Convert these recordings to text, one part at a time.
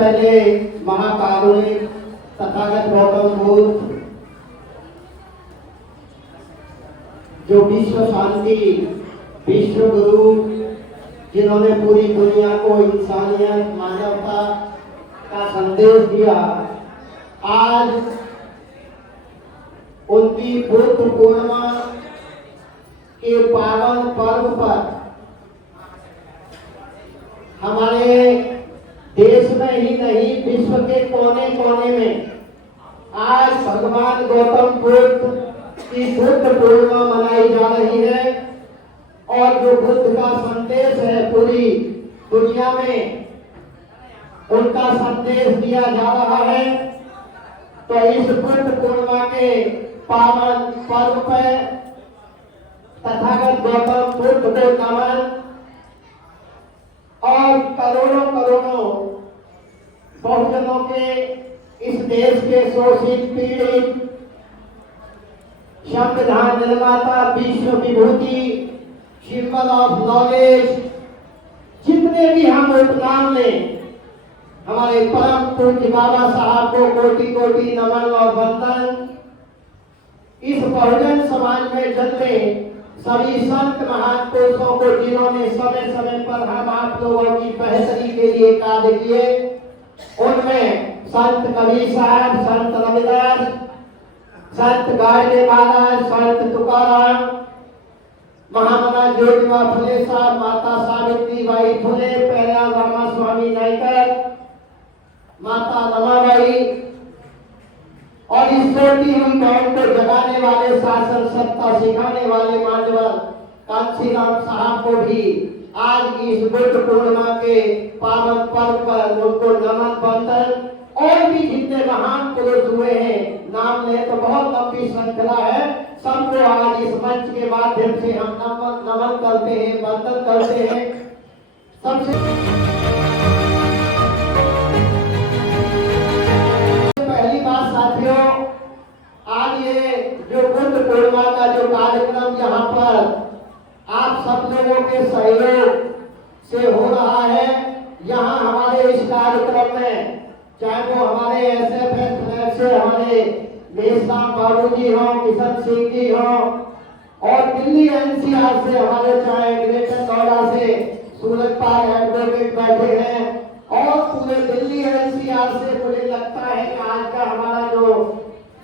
पहले महाकारुणिक तथागत गौतम बुद्ध जो विश्व शांति विश्व गुरु, जिन्होंने पूरी दुनिया को इंसानियत मानवता का संदेश दिया, आज उनकी बुद्ध पूर्णिमा के पावन पर्व पर हमारे देश में ही नहीं विश्व के कोने कोने में आज भगवान गौतम बुद्ध की बुद्ध पूर्णिमा मनाई जा रही है। और जो बुद्ध का संदेश है पूरी दुनिया में उनका संदेश दिया जा रहा है। तो इस बुद्ध पूर्णिमा के पावन पर्व पर तथागत गौतम बुद्ध को नमन और करोड़ों करोड़ों बहुजनों के इस देश के शोषित पीड़ित संविधान निर्माता विश्व विभूति सिंबल ऑफ नॉलेज जितने भी हम उपनाम लें, हमारे परम पूज्य बाबा साहब को कोटि कोटि नमन और वंदन। इस बहुजन समाज में जन्मे सभी संत महान पुरुषों को जिन्होंने समय समय पर हम आप लोगों की बेहतरी के लिए कार्य किए, उनमें संत कबीर साहब, संत रविदास, संत गाडगे महाराज, संत तुकाराम, महामना ज्योतिबा फुले साहब, माता सावित्रीबाई फुले, पेरियार रामास्वामी नायकर, माता रमाबाई और इस छोटी हुई कौम को जगाने वाले, शासन सत्ता सिखाने वाले मान्यवर कांशीराम साहब को भी आज की इस बुद्ध पूर्णिमा के पावन पर्व पर उनको नमन वंदन। और भी जितने महान पुरुष हुए हैं, नाम ले तो बहुत लंबी श्रृंखला है, सबको आज इस मंच के माध्यम से हम नमन करते हैं, वंदन करते हैं। सबसे पहली बात साथियों, आज ये जो बुद्ध पूर्णिमा का जो कार्यक्रम यहाँ पर आप सब लोगों के सहयोग से हो रहा है, यहाँ हमारे इस कार्यक्रम में चाहे वो हमारे एसएफएस से हमारे मेषराम बाबू जी हों, किशन सिंह जी हों, और दिल्ली एनसीआर से हमारे चाहे ग्रेटर नोएडा से सूरज पाल एडवोकेट बैठे हैं, और पूरे दिल्ली एनसीआर से मुझे लगता है कि आज का हमारा जो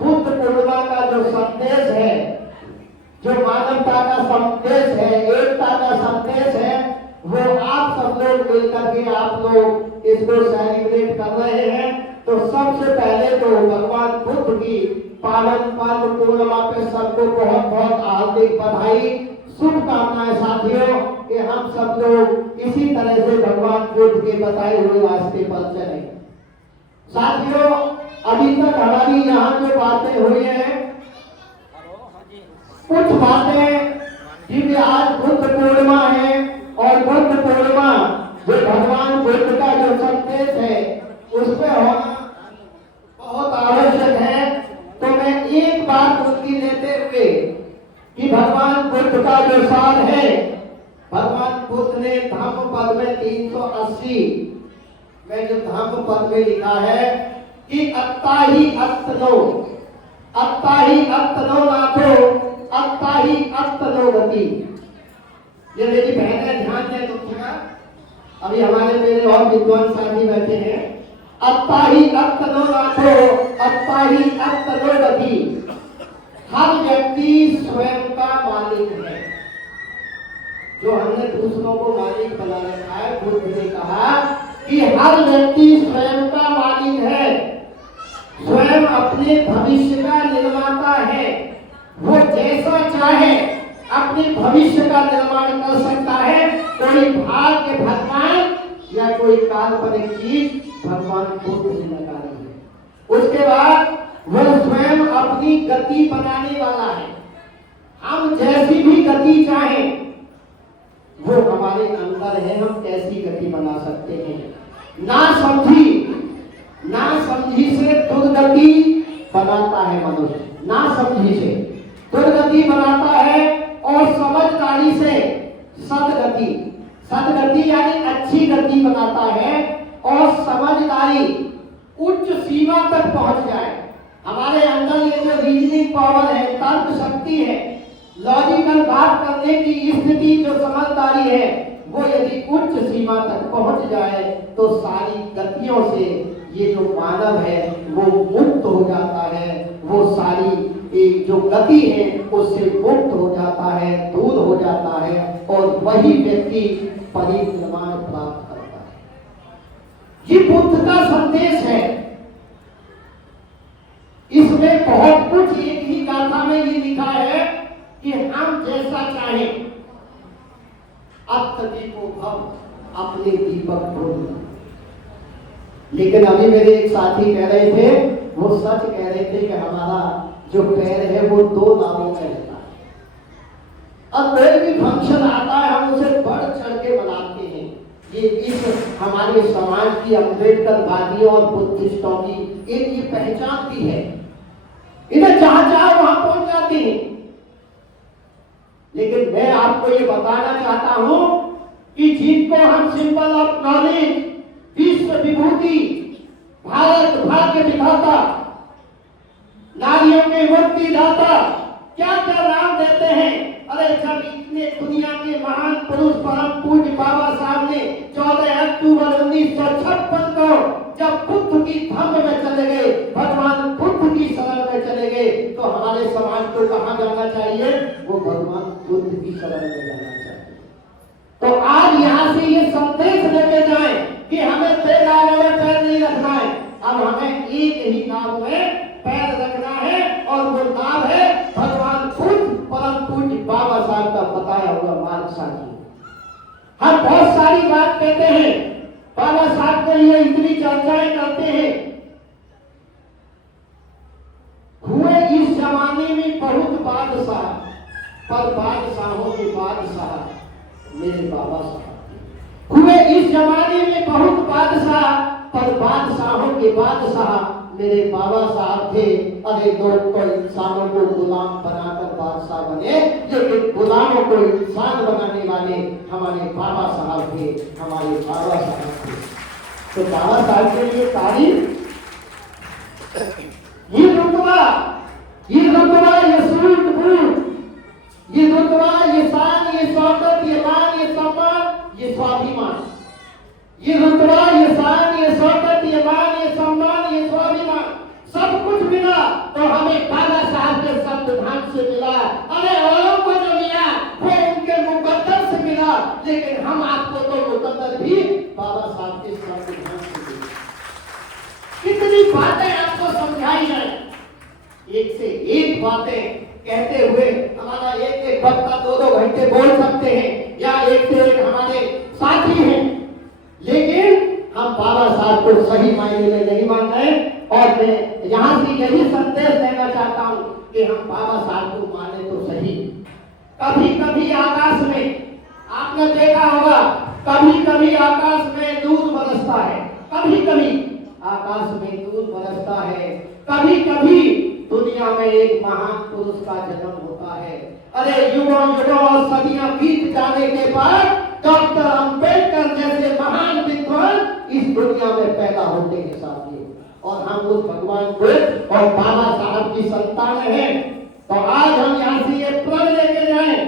बुद्ध पूर्णिमा का जो संदेश है, जो मानवता का संदेश है, एकता का संदेश है, वो आप सब लोग मिलकर के आप लोग इसको सेलिब्रेट कर रहे हैं। तो सबसे पहले तो भगवान बुद्ध की पावन पर्व पूर्णिमा पे सबको बहुत बहुत हार्दिक बधाई, शुभकामनाएं साथियों, कि हम सब लोग इसी तरह से भगवान बुद्ध के बताए हुए रास्ते पर चलें। साथियों, अभी तक हमारी यहाँ जो बातें हुई हैं, कुछ बातें जिनमें आज बुद्ध पूर्णिमा है और बुद्ध पूर्णिमा जो भगवान बुद्ध का जो संदेश है उस पे होना बहुत आवश्यक है। तो मैं एक बात उसकी लेते हुए कि भगवान बुद्ध का जो सार है, भगवान बुद्ध ने धम्म पद में 380 में जो धम्म पद में लिखा है कि अत्ता ही अत्तनो नाथो अत्ता ही अत्तनो गति। ये मेरी बहनें ध्यान दें दुखिया, अभी हमारे मेरे और विद्वान साथी बैठे हैं। अत्ता ही अत्तनो नाथो अत्ता ही अत्तनो गति। हर व्यक्ति स्वयं का मालिक है। जो हमने दूसरों को मालिक बना रखा है, बुद्ध ने कहा कि हर व्यक्ति स्वयं का मालिक है, स्वयं अपने भविष्य का निर्माता है। वो जैसा चाहे अपने भविष्य का निर्माण कर सकता है। कोई भाग्य भगवान या कोई काल्पनिक चीज भगवान बुद्ध ने लगाई है। उसके बाद वो स्वयं अपनी गति बनाने वाला है। हम जैसी भी गति चाहें वो हमारे अंदर है, हम कैसी गति बना सकते हैं। ना समझी से दुर्गति बनाता है मनुष्य, ना समझी से दुर्गति बनाता है, और समझदारी से सदगति यानी अच्छी गति बनाता है, और समझदारी तक पहुंच जाए, हमारे अंदर ये जो रीजनिंग पावर है, तर्क शक्ति है, लॉजिकल बात करने की स्थिति, जो समझदारी है, वो यदि उच्च सीमा तक पहुंच जाए तो सारी गतियों से ये जो मानव है वो मुक्त हो जाता है, वो सारी एक जो गति है उससे मुक्त हो जाता है, दूर हो जाता है, और वही व्यक्ति परिनिर्वाण प्राप्त करता है। ये बुद्ध का संदेश है। इसमें बहुत कुछ, एक ही गाथा में ये लिखा है कि हम जैसा चाहें, अत्त दीपो भव, अपने दीपक ढूंढना। लेकिन अभी मेरे एक साथी कह रहे थे, वो सच कह रहे थे कि हमारा जो पैर है वो 2 नावों में रहता है, और कोई भी फंक्शन आता है हम उसे बढ़ चढ़ के मनाते हैं। ये इस हमारे समाज की अम्बेडकरवादियों और बुद्धिस्टों की एक ये पहचान भी है। इन्हें जहां चाहे वहां पहुंच जाती है। लेकिन मैं आपको ये बताना चाहता हूं कि जिनको हम सिंबल ऑफ नॉलेज, विश्व विभूति, भारत भाग्य विधाता, नारियों के मुक्ति दाता, क्या क्या नाम देते हैं। अरे जब इतने दुनिया के महान पुरुष परम पूज्य बाबा साहब ने 14 अक्टूबर 1956 को जब बुद्ध की धम्म में चले गए, भगवान बुद्ध की शरण में चले गए, तो हमारे समाज को कहां जाना चाहिए? वो भगवान बुद्ध की शरण में जाना चाहिए। तो आज यहाँ से ये संदेश लेके जाए कि हमें 2 नावों में पैर नहीं रखना है, अब हमें एक ही नाव में पैर रखना है, और वो नाव है भगवान बुद्ध परम पूज्य बाबा साहब का बताया हुआ मार्ग साथी। हम बहुत सारी बात कहते हैं, बाबा साहब के लिए इतनी चर्चाएं करते हैं। हुए इस जमाने में बहुत बादशाह, पर बादशाहों के बादशाह मेरे बाबा साहब। हुए इस जमाने में बहुत बादशाह, पर बादशाहों के बादशाह मेरे बाबा साहब थे। अरे लोग तो इंसानों को गुलाम बनाकर बादशाह बने, लेकिन गुलामों को इंसान बनाने वाले हमारे बाबा साहब थे, हमारे बाबा साहब थे। तो बाबा साहब के लिए तारीफ, ये रुतबा, ये सूट बूट, ये रुतबा, ये शान, ये शौकत, ये मान, ये सम्मान, ये स्वाभिमान, ये रुतबा, ये शान, ये शौकत, ये मान, ये सम्मान, ये स्वाभिमान, सब कुछ मिला तो हमें बाबा साहब के संविधान से मिला। अरे औरों को जो मिला वो उनके मुकद्दर से मिला, लेकिन हम आपको तो मुकद्दर भी बाबा साहब के संविधान से मिला। कितनी बातें आपको समझाई जाए, एक से एक बातें कहते हुए हमारा एक वक्ता 2-2 घंटे बोल सकते हैं, या एक से एक हमारे साथी हैं, लेकिन हम बाबा साहब को सही मायने में नहीं मान रहे। और मैं यहाँ से यही संदेश देना चाहता हूँ कि हम बाबा साहब को माने तो सही। कभी कभी आकाश में आपने देखा होगा, कभी कभी आकाश में दूध बरसता है, कभी कभी आकाश में दूध बरसता है, कभी कभी दुनिया में एक महान पुरुष का जन्म होता है। अरे युगों युगों और सदियां बीत जाने के बाद डॉक्टर अंबेडकर जैसे महान विद्वान इस दुनिया में पैदा होते हैं साथियों, और हम उस भगवान बुद्ध और बाबा साहब की संतान हैं। तो आज हम यहाँ से ये प्रण लेके जाएं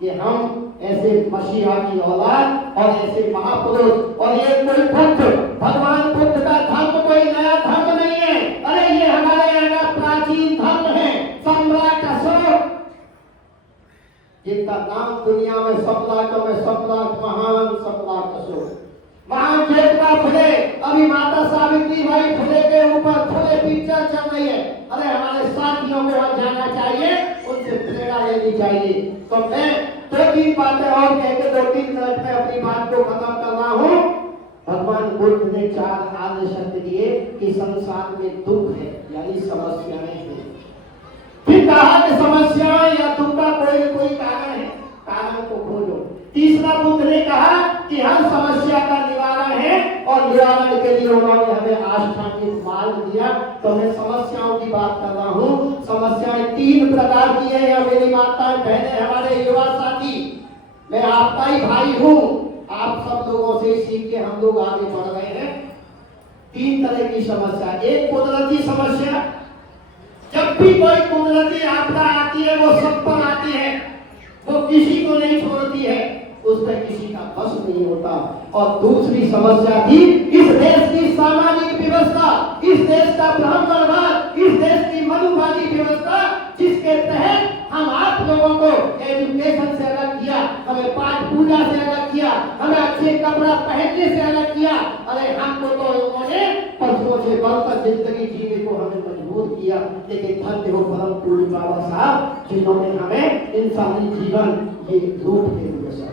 कि हम ऐसे मसीहा की औलाद और ऐसे महापुरुष, और ये कोई बुद्ध, भगवान बुद्ध का धर्म कोई नया धर्म नहीं है। अरे ये हमारे यहाँ का प्राचीन धर्म है, सम्राट अशोक, जिनका नाम दुनिया में सम्राटों में सम्राट, महान सम्राट अशोक, महान ज्योतिबा फुले, अभी माता सावित्री बाई फुले के ऊपर फुले पिक्चर चल रही है। अरे हमारे साथियों को वहां जाना चाहिए, उनसे प्रेरणा लेनी चाहिए। तो मैं 2-3 बातें और कह के 2-3 मिनट में अपनी बात को खत्म कर रहा हूँ। भगवान बुद्ध ने 4 आर्य सत्य दिए कि संसार में दुख है, यानी समस्याएं हैं। फिर कहा कि समस्याएं या दुख का कोई न कोई कारण है, कारण को खोजो। तीसरा बुद्ध ने कहा कि हर समस्या का निवारण है, और निवारण के लिए उन्होंने हमें आष्टांगिक मार्ग दिया। तो मैं समस्याओं की बात कर रहा हूँ। समस्याएं 3 प्रकार की है, या मेरी माताएं बहनें, हमारे युवा साथी, मैं आपका ही भाई हूँ, आप सब लोगों से सीख के हम लोग आगे बढ़ रहे हैं। तीन तरह की समस्या। एक कुदरती समस्या, जब भी कोई कुदरती आपदा आती है वो सब पर आती है, वो किसी को नहीं छोड़ती है, उस पर किसी का बस नहीं होता। और दूसरी समस्या थी इस देश की सामाजिक व्यवस्था, इस देश का ब्राह्मणवाद, इस देश की मनुवादी व्यवस्था, जिसके तहत हम आप लोगों को एजुकेशन से अलग किया, हमें पाठ पूजा से अलग किया, हमें अच्छे कपड़ा पहनने से अलग किया। अरे हमको तो उन्होंने परसों से बढ़कर जिंदगी जीने को हमें मजबूर किया। लेकिन धन्य हो परम पूज्य बाबा साहब जिन्होंने हमें इंसानी जीवन ये रूप दे दिया।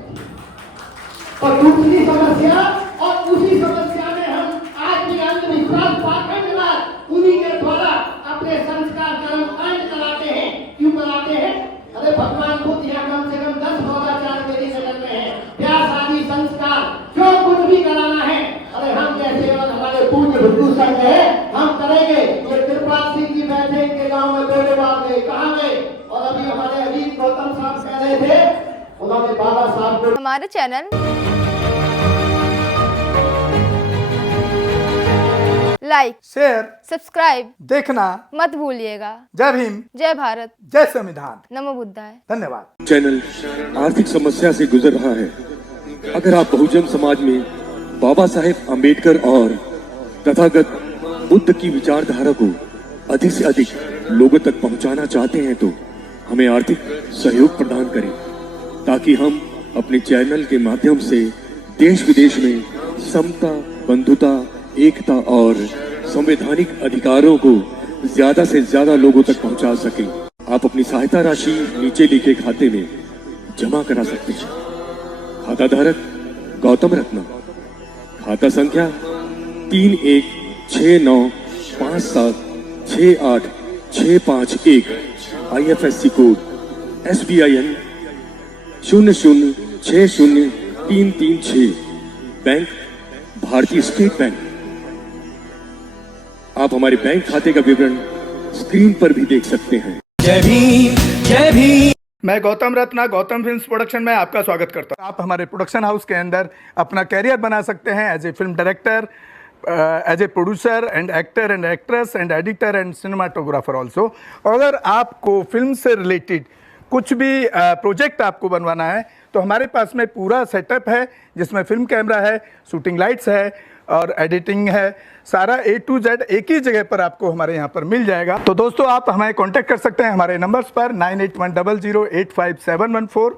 और दूसरी समस्या, और उसी समस्या में हम आज भी अंधविश्वास पाखंडवाद उन्हीं के द्वारा अपने संस्कार कर्म कांड कराते हैं। क्यों कराते हैं? अरे भगवान बुद्ध यहाँ कम से कम 10 होदाचार मेरी नजर में है, ब्याह शादी संस्कार जो कुछ भी कराना है, अरे हम जैसे और हमारे पूज्य हिंदू संघ है हम करेंगे। ये कृपाल सिंह जी बैठे इनके गांव में बेड़ेबाग गए, कहाँ गए? और अभी हमारे अजीत गौतम साहब कह रहे थे, उन्होंने बाबा साहब को हमारे चैनल लाइक, शेयर, सब्सक्राइब देखना मत भूलिएगा। जय भीम, जय भारत, जय संविधान, नमो बुद्धाय। धन्यवाद। चैनल आर्थिक समस्या से गुजर रहा है। अगर आप बहुजन समाज में बाबा साहेब आम्बेडकर और तथागत बुद्ध की विचारधारा को अधिक से अधिक लोगों तक पहुंचाना चाहते हैं तो हमें आर्थिक सहयोग प्रदान करें, ताकि हम अपने चैनल के माध्यम से देश विदेश में समता, बंधुता, एकता और संवैधानिक अधिकारों को ज्यादा से ज्यादा लोगों तक पहुंचा सकें। आप अपनी सहायता राशि नीचे लिखे खाते में जमा करा सकते हैं। खाता धारक गौतम रत्न, खाता संख्या 3169576865 IFSC कोड SBIN 0060336, बैंक भारतीय स्टेट बैंक। आप हमारे बैंक खाते का विवरण स्क्रीन पर भी देख सकते हैं। जय भीम, जय भीम। मैं गौतम रत्ना, गौतम फिल्म्स प्रोडक्शन में आपका स्वागत करता हूं। आप हमारे प्रोडक्शन हाउस के अंदर अपना कैरियर बना सकते हैं as a film director, as a producer and actor and actress and editor and cinematographer also. अगर आपको फिल्म से रिलेटेड कुछ भी प्रोजेक्ट आपको बनवाना है तो हमारे पास में पूरा सेटअप है, जिसमें फिल्म कैमरा है, शूटिंग लाइट्स है और एडिटिंग है। सारा A to Z एक ही जगह पर आपको हमारे यहाँ पर मिल जाएगा। तो दोस्तों आप हमें कांटेक्ट कर सकते हैं हमारे नंबर्स पर 9810085714।